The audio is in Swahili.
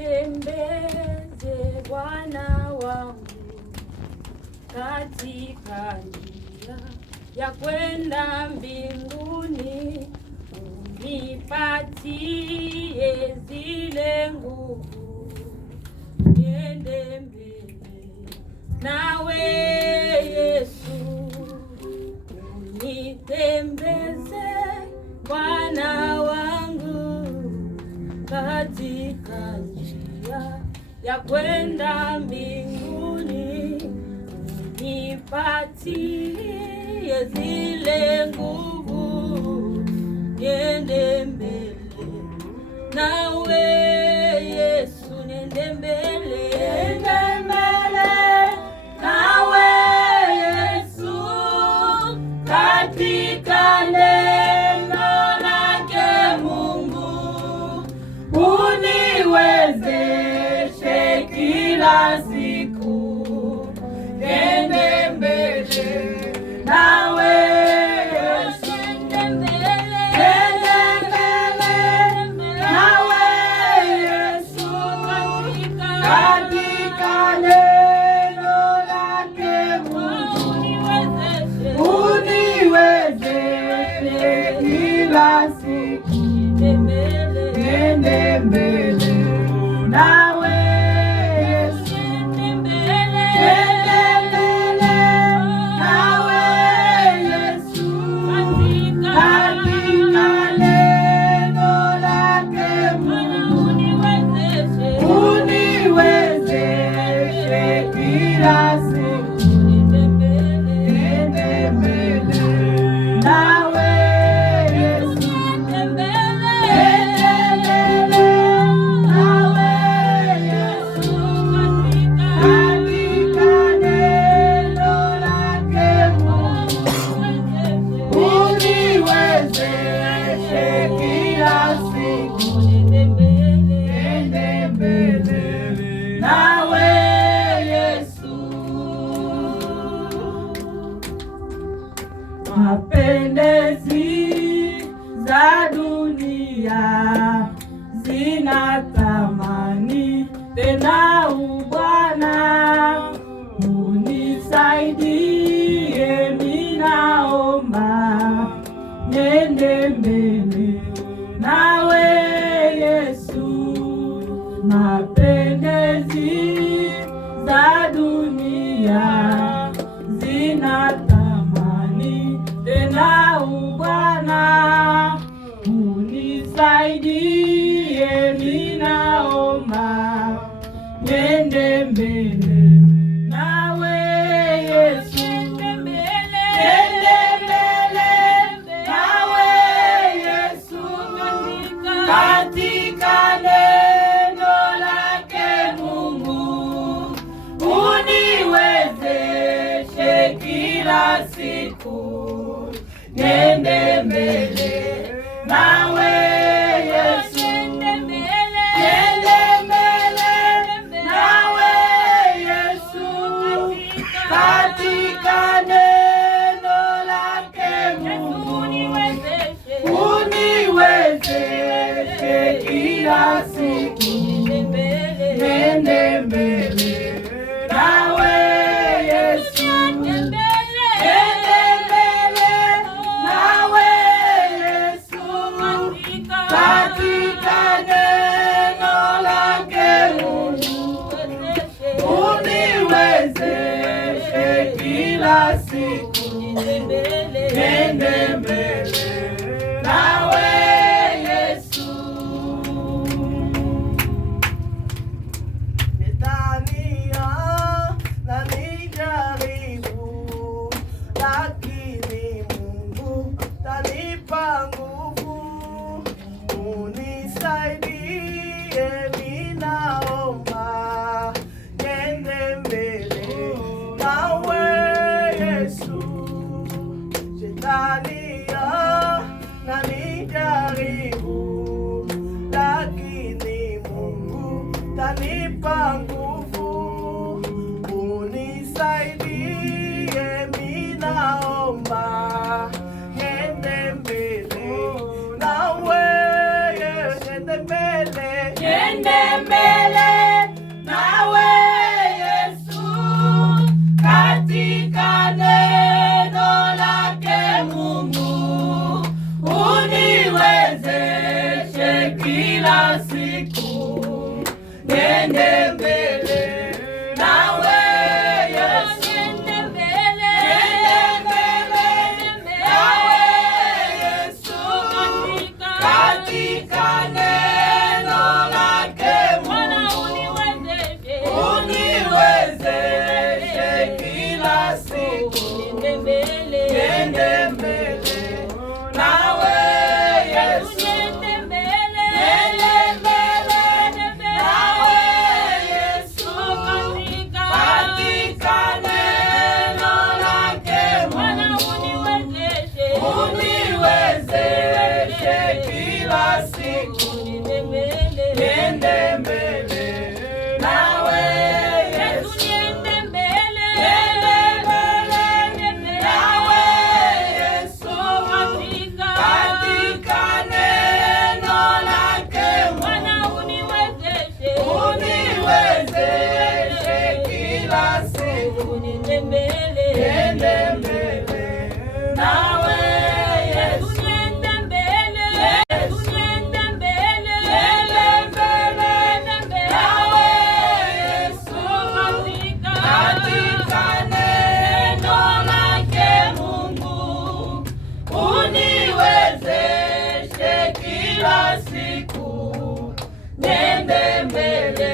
Nitembeze Bwana wangu katika njia ya kwenda mbinguni, unipatie zile nguvu, niende mbele nawe Yesu. Unitembeze Bwana wangu katika njia ya kwenda mbinguni, unipatie zile nguvu, niende mbele nawe Yesu. Niende mbele nawe Yesu katika neno lake Mungu, uniwezeshe kila siku, niende mbele nawe Yesu. Nawe Yesu katika neno lake Mungu, uniwezeshe kila siku, niende mbele nawe Yesu. Nawe Yesu katika neno lake Mungu, uniwezeshe kila siku, niende mbele nawe Yesu. Mapendezi za dunia zinatamani, tena Bwana unisaidie, ninaomba niende mbele nawe Yesu. Mapendezi za dunia zinatamani, tena Bwana unisaidie, ninaomba niende mbele nawe Yesu. Niende mbele nawe Yesu katika neno lake Mungu, uniwezeshe kila siku, niende mbele nawe Yesu. Niende mbele nawe Yesu katika neno lake Mungu, uniwezeshe kila siku, niende mbele nawe Yesu. Katika neno lake Mungu, uniwezeshe kila siku, niende mbele nawe Yesu. Shetani ananijaribu, lakini Mungu tanipa nguvu, unisaidie, ninaomba niende mbele nawe Yesu. Shetani ananijaribu, lakini Mungu tanipa nguvu, unisaidie, ninaomba niende mbele nawe Yesu. Niende mbele kila siku, nende mbele nawe Yesu, nende mbele nawe Yesu, katika neno lake Bwana uniwezeshe kila siku, nende mbele nawe Yesu, nende mbele nawe Yesu, katika neno lake Bwana uniwezeshe kila siku, nende mbele nawe Yesu, nende mbele nawe Yesu, katika neno lake Bwana uniwezeshe kila siku, nende mbele nawe Yesu, nende mbele nawe Yesu, katika neno lake Mungu uniwezeshe kila siku, nende mbele